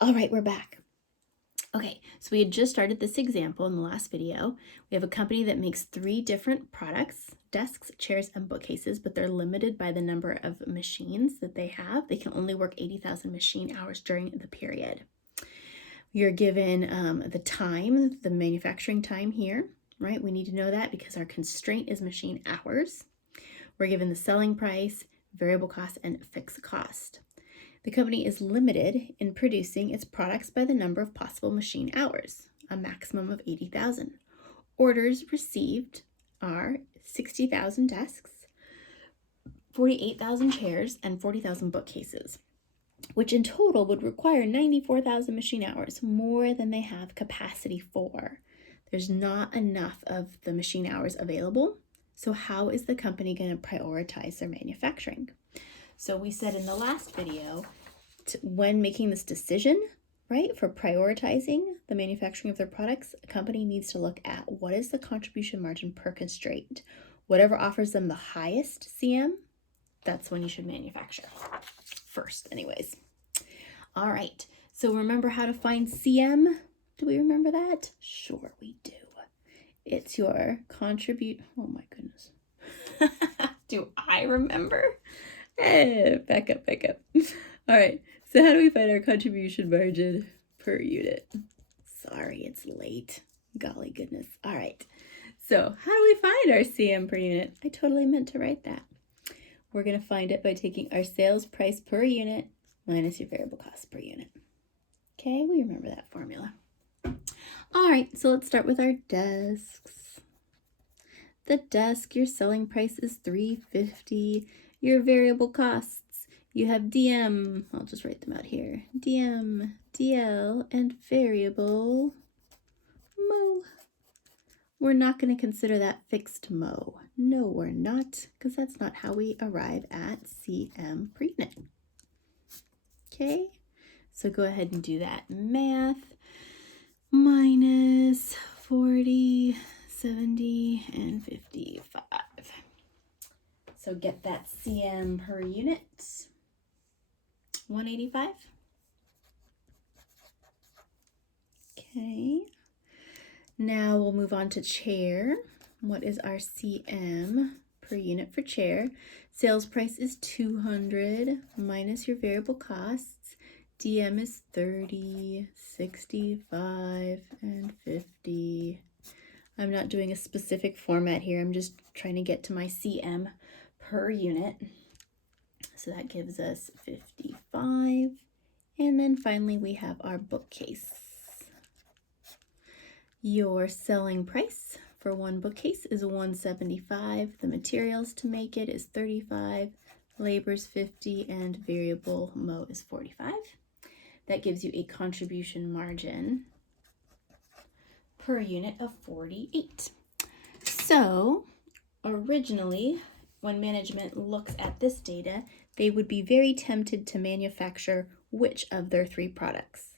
All right, we're back. Okay, so we had just started this example in the last video. We have a company that makes 3 different products: desks, chairs, and bookcases, but they're limited by the number of machines that they have. They can only work 80,000 machine hours during the period. You're given the time, the manufacturing time here, right? We need to know that because our constraint is machine hours. We're given the selling price, variable cost, and fixed cost. The company is limited in producing its products by the number of possible machine hours, a maximum of 80,000. Orders received are 60,000 desks, 48,000 chairs, and 40,000 bookcases, which in total would require 94,000 machine hours, more than they have capacity for. There's not enough of the machine hours available. So how is the company going to prioritize their manufacturing? So we said in the last video, when making this decision, right, for prioritizing the manufacturing of their products, a company needs to look at what is the contribution margin per constraint. Whatever offers them the highest CM, that's when you should manufacture first anyways. All right, so remember how to find CM? Do we remember that? Sure we do. It's your oh my goodness. Do I remember? Back up. All right, so how do we find our contribution margin per unit? Sorry, it's late. Golly goodness. All right, so how do we find our CM per unit? I totally meant to write that. We're going to find it by taking our sales price per unit minus your variable cost per unit. Okay, we remember that formula. All right, so let's start with our desks. The desk, your selling price is $350. Your variable costs, you have DM, I'll just write them out here, DM, DL, and variable mo. We're not going to consider that fixed mo. No, we're not, because that's not how we arrive at CM per unit. Okay, so go ahead and do that math. Minus 40, 70, and 55. So get that CM per unit, 185. Okay, now we'll move on to chair. What is our CM per unit for chair? Sales price is 200 minus your variable costs. DM is 30, 65, and 50. I'm not doing a specific format here. I'm just trying to get to my CM per unit. So that gives us 55. And then finally we have our bookcase. Your selling price for one bookcase is $175. The materials to make it is $35. Labor's $50, and variable mo is $45. That gives you a contribution margin per unit of 48. So originally, when management looks at this data, they would be very tempted to manufacture which of their 3 products?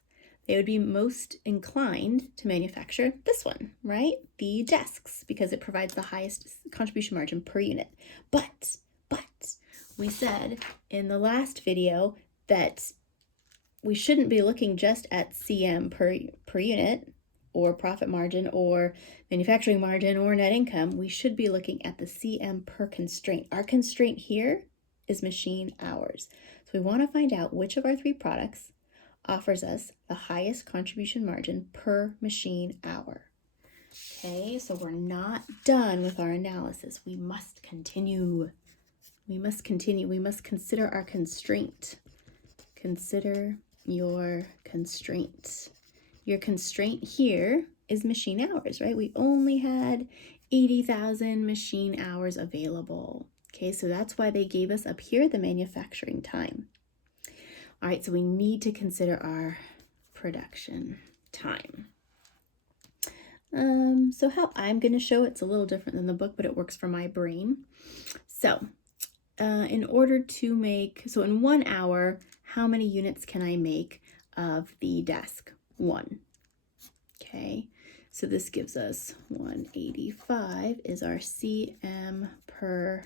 They would be most inclined to manufacture this one, right? The desks, because it provides the highest contribution margin per unit. But we said in the last video that we shouldn't be looking just at CM per unit, or profit margin, or manufacturing margin, or net income. We should be looking at the CM per constraint. Our constraint here is machine hours. So we want to find out which of our 3 products offers us the highest contribution margin per machine hour. Okay, so we're not done with our analysis. We must continue. We must consider our constraint. Consider your constraint. Your constraint here is machine hours, right? We only had 80,000 machine hours available. Okay, so that's why they gave us up here the manufacturing time. All right, so we need to consider our production time. So how I'm going to show it's a little different than the book, but it works for my brain. So in order to make, so in 1 hour, how many units can I make of the desk? 1. Okay, so this gives us 185 is our CM per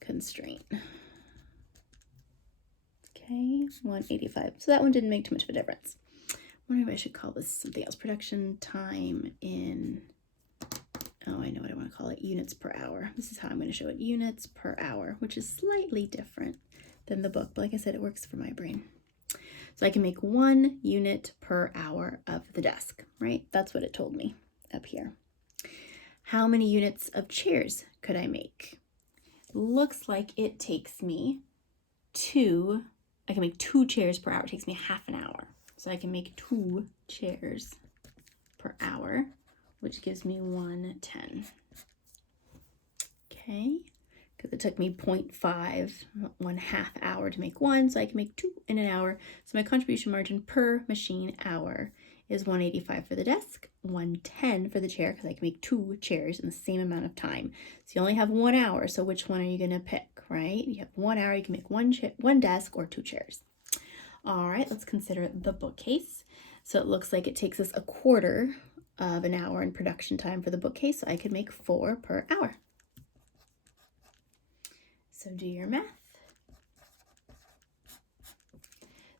constraint. Okay, 185. So that one didn't make too much of a difference. wondering if I should call this something else. Production time in, oh, I know what I want to call it, units per hour. This is how I'm going to show it, units per hour, which is slightly different than the book. But like I said, it works for my brain. So I can make 1 unit per hour of the desk, right? That's what it told me up here. How many units of chairs could I make? Looks like it takes me I can make 2 chairs per hour. It takes me half an hour. So I can make 2 chairs per hour, which gives me 110. Okay, because it took me 0.5, 1/2 hour to make 1, so I can make 2 in an hour. So my contribution margin per machine hour is 185 for the desk, 110 for the chair, because I can make 2 chairs in the same amount of time. So you only have 1 hour, so which one are you going to pick, right? You have 1 hour, you can make 1 desk or 2 chairs. All right, let's consider the bookcase. So it looks like it takes us 1/4 of an hour in production time for the bookcase, so I could make 4 per hour. So do your math.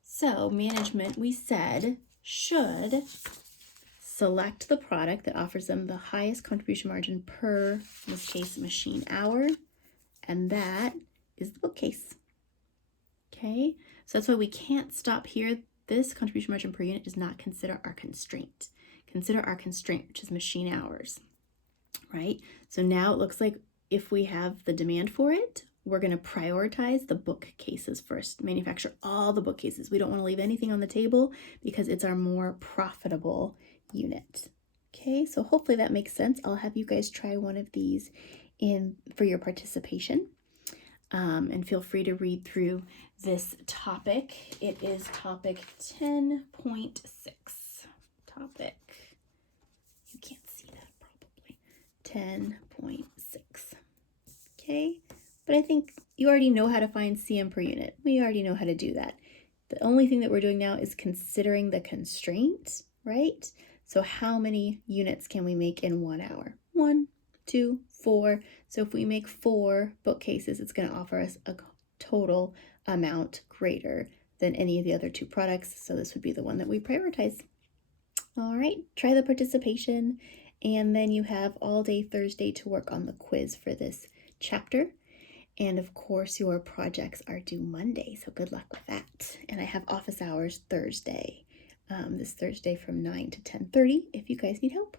So management, we said, should select the product that offers them the highest contribution margin per, in this case, machine hour, and that is the bookcase. Okay, so that's why we can't stop here. This contribution margin per unit does not consider our constraint. Consider our constraint, which is machine hours, right? So now it looks like if we have the demand for it, we're going to prioritize the bookcases first, manufacture all the bookcases. We don't want to leave anything on the table because it's our more profitable unit. Okay, so hopefully that makes sense. I'll have you guys try one of these for your participation. And feel free to read through this topic. It is topic 10.6. Topic, you can't see that probably, 10.6. Okay, but I think you already know how to find CM per unit. We already know how to do that. The only thing that we're doing now is considering the constraint, right? So how many units can we make in 1 hour? 1, 2, 4. So if we make 4 bookcases, it's going to offer us a total amount greater than any of the other 2 products. So this would be the one that we prioritize. All right, try the participation, and then you have all day Thursday to work on the quiz for this chapter. And of course, your projects are due Monday, so good luck with that. And I have office hours Thursday, this Thursday from 9 to 10:30 if you guys need help.